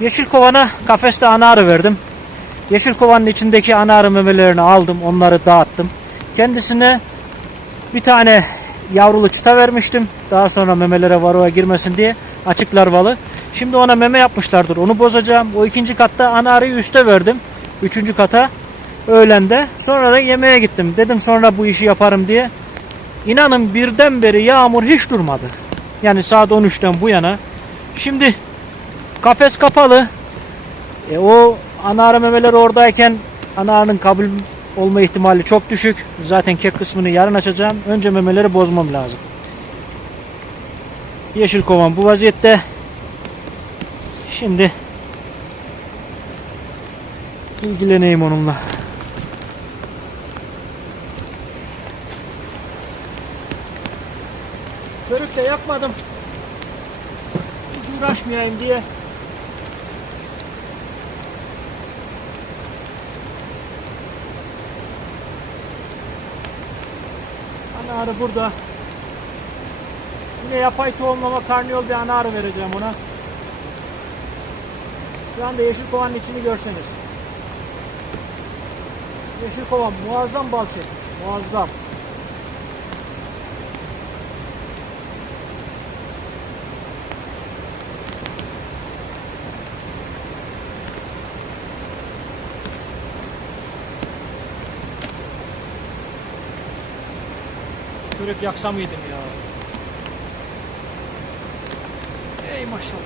Yeşil kovana kafeste ana arı verdim. Yeşil kovanın içindeki ana arı memelerini aldım. Onları dağıttım. Kendisine bir tane yavrulu çıta vermiştim. Daha sonra memelere varoya girmesin diye açık larvalı. Şimdi ona meme yapmışlardır. Onu bozacağım. O ikinci katta ana arıyı üste verdim. Üçüncü kata öğlende. Sonra da yemeğe gittim. Dedim sonra bu işi yaparım diye. İnanın birden beri yağmur hiç durmadı. Yani saat 13'ten bu yana. Şimdi kafes kapalı. E, o ana arı memeleri oradayken ana arının kabul olma ihtimali çok düşük. Zaten kek kısmını yarın açacağım. Önce memeleri bozmam lazım. Yeşil kovan bu vaziyette. Şimdi ilgileneyim onunla. Körük de yakmadım. Hiç uğraşmayayım diye. Ana arı burada. Yine yapay tohumlama karnıyol bir ana arı vereceğim ona. Şu anda yeşil kovanın içini görseniz. Yeşil kovan muazzam bal çekmiş. Muazzam. Kürek yaksa mıydım ya? Ey maşallah.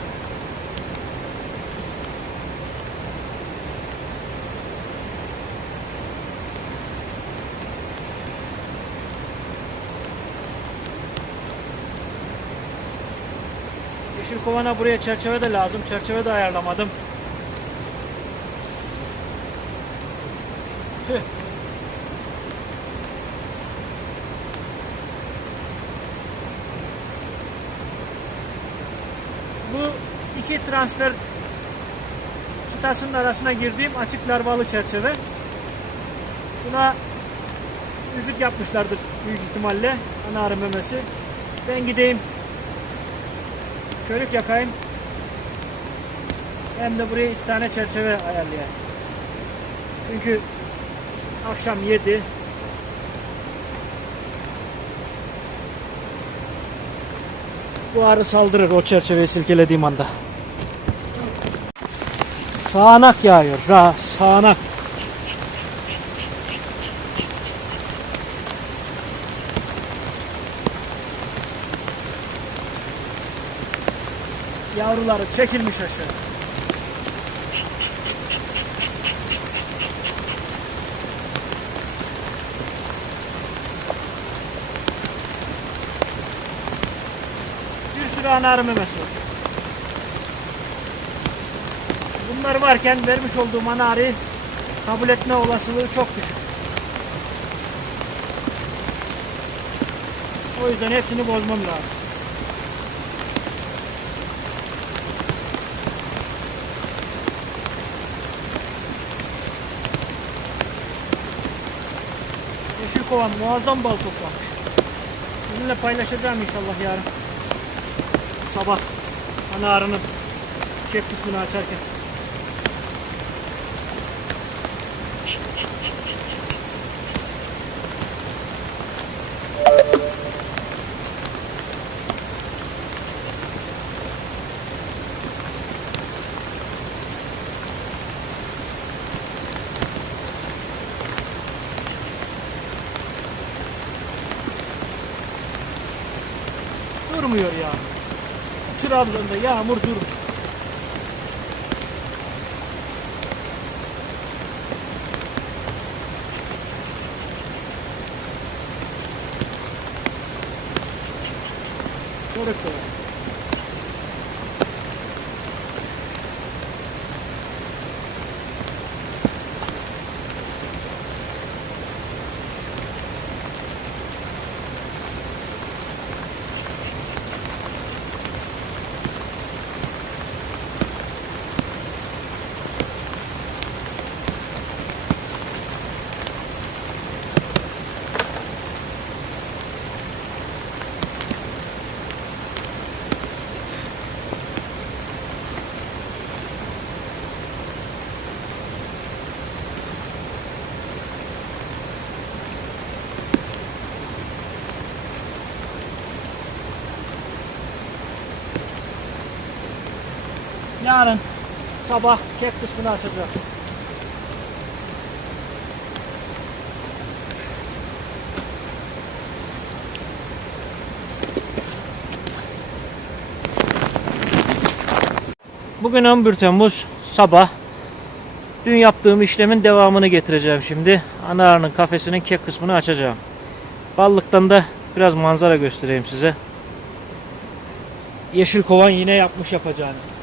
Yeşil kovana buraya çerçeve de lazım. Çerçeve de ayarlamadım. Bu iki transfer çıtasının arasına girdiğim açık larvalı çerçeve. Buna yüzük yapmışlardır büyük ihtimalle ana arı memesi. Ben gideyim körük yakayım. Hem de buraya iki tane çerçeve ayarlayayım. Çünkü akşam 7 Bu arı saldırır o çerçeveyi silkelediğim anda. Sağanak yağıyor. Ra, sağanak. Yavruları çekilmiş aşağı. Bir sürü ana arı memesi. Bunlar varken vermiş olduğum ana arıyı kabul etme olasılığı çok düşük. O yüzden hepsini bozmam lazım. Yeşil kovan muazzam bal toplamış. Sizinle paylaşacağım inşallah yarın. Sabah ana arının kek kısmını açarken. Durmuyor ya. Trabzon'da yağmur durmuyor. Doruk da Yarın sabah kek kısmını açacağım. Bugün 11 Temmuz sabah dün yaptığım işlemin devamını getireceğim şimdi. Ana arının kafesinin kek kısmını açacağım. Ballıktan da biraz manzara göstereyim size. Yeşil kovan yine yapmış yapacağını.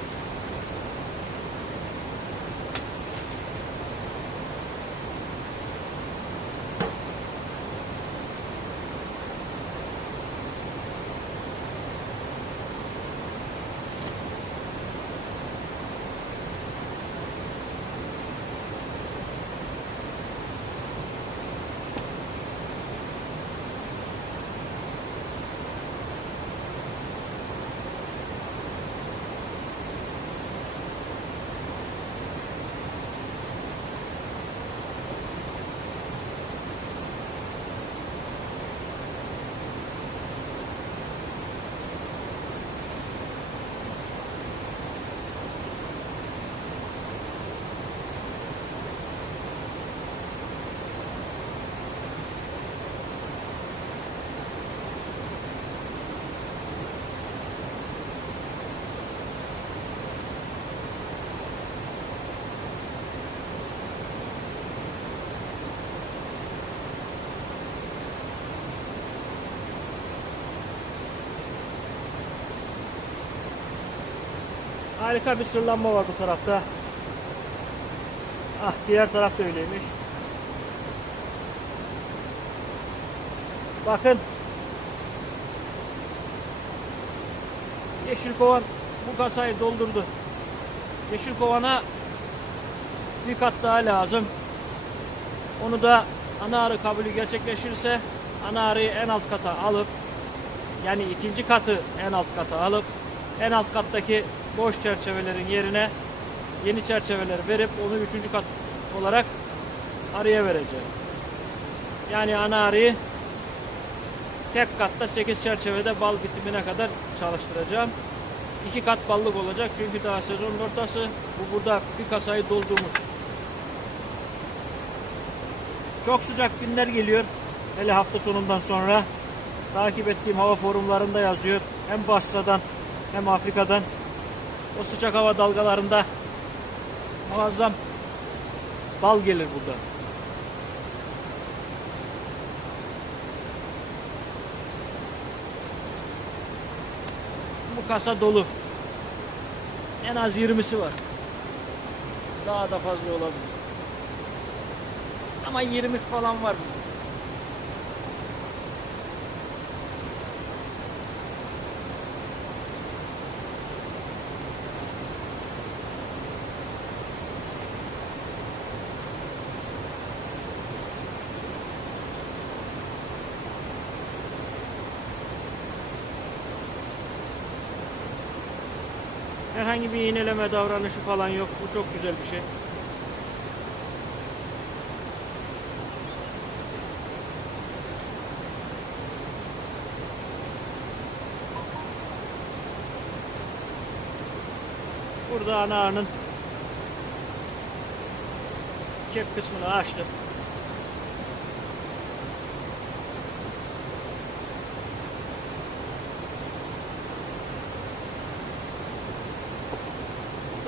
Harika bir sırlanma var bu tarafta. Ah diğer taraf da öyleymiş. Bakın. Yeşil kovan bu kasayı doldurdu. Yeşil kovana bir kat daha lazım. Onu da ana arı kabulü gerçekleşirse ana arıyı en alt kata alıp yani ikinci katı en alt kata alıp en alt kattaki boş çerçevelerin yerine yeni çerçeveler verip onu üçüncü kat olarak arıya vereceğim. Yani ana arıyı tek katta 8 çerçevede bal bitimine kadar çalıştıracağım. İki kat ballık olacak çünkü daha sezonun ortası. Bu burada bir kasayı doldurmuş. Çok sıcak günler geliyor. Hele hafta sonundan sonra takip ettiğim hava forumlarında yazıyor. Hem Basra'dan hem Afrika'dan o sıcak hava dalgalarında muazzam bal gelir burada. Bu kasa dolu. En az 20'si var. Daha da fazla olabilir. Ama 20 falan var. burada. Herhangi bir iğneleme davranışı falan yok. Bu çok güzel bir şey. Burada ana arının kep kısmını açtım.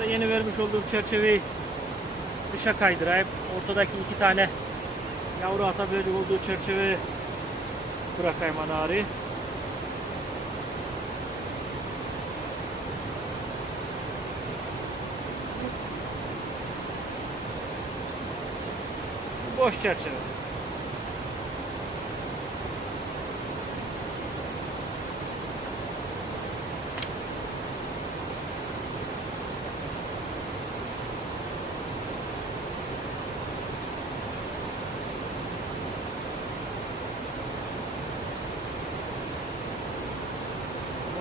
Yeni vermiş olduğum çerçeveyi dışa kaydırayım. Ortadaki iki tane yavru atabilecek olduğu çerçeveyi bırakayım ana arıyı. Bu boş çerçeve.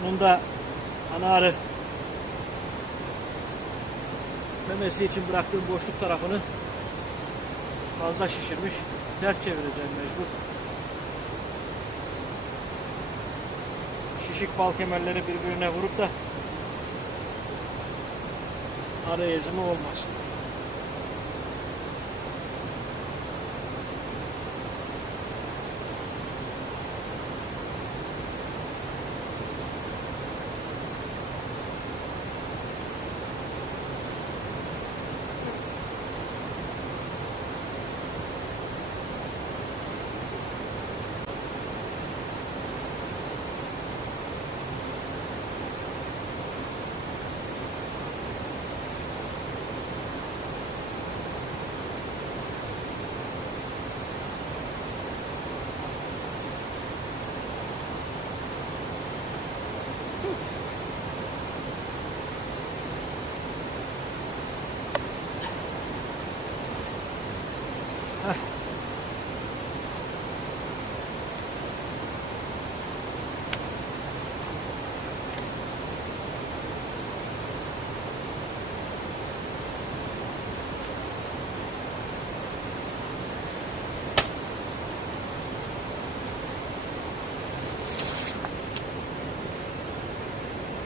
Bunun da ana arı memesi için bıraktığım boşluk tarafını fazla şişirmiş. Ters çevireceğim mecbur. Şişik bal kemerleri birbirine vurup da arı ezimi olmaz.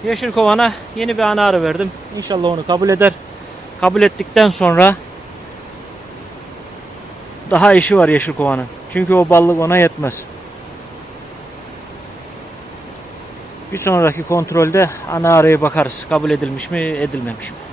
Yeşil kovana yeni bir ana arı verdim. İnşallah onu kabul eder. Kabul ettikten sonra daha işi var yeşil kovanın. Çünkü o ballık ona yetmez. Bir sonraki kontrolde ana araya bakarız. Kabul edilmiş mi, edilmemiş mi?